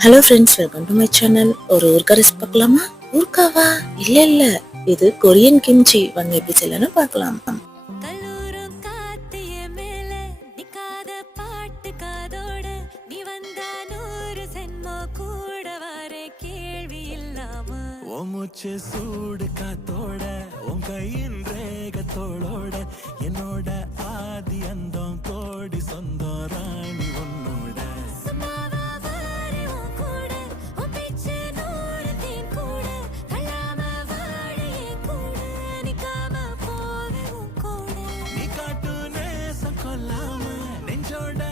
Hello friends welcome to my channel ஒரு ஊர்க்கா recipe பார்க்கலாமா? ஊர்க்காவா இல்ல இல்ல. இது கொரியன் கிம்ச்சி. வாங்க எப்படி செய்யலாம்னு பார்க்கலாம். கல்லூரும் காத்து என் மேல turned out.